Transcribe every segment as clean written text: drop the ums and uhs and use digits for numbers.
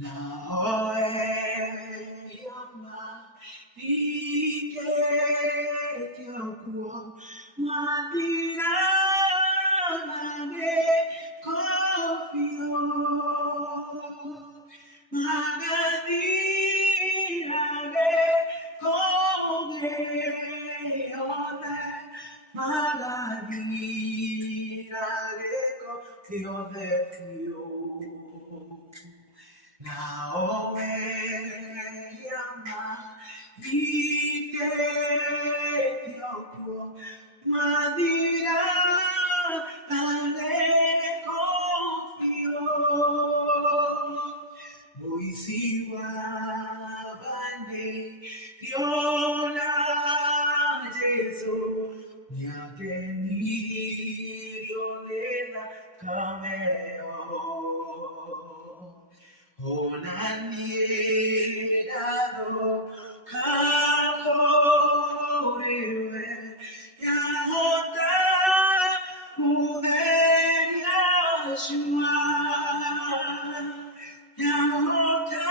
Naoe yama ike tiokuo madira nage kofio magadira nage koge one magadira nage kofio vefio. Naoe yama ike tiokuo madira nage kofio moisiwa bane yola Jesu nyake nirionena kameo Onaniedado kakorewe yahota uheria shua yahota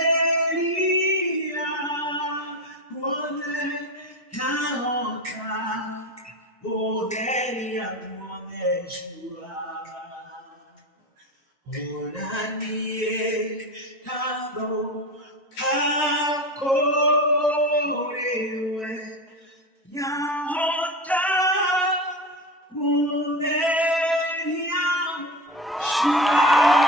uheria wode yahota uheria wode shua Onaniedado kakorewe yahota uheria shua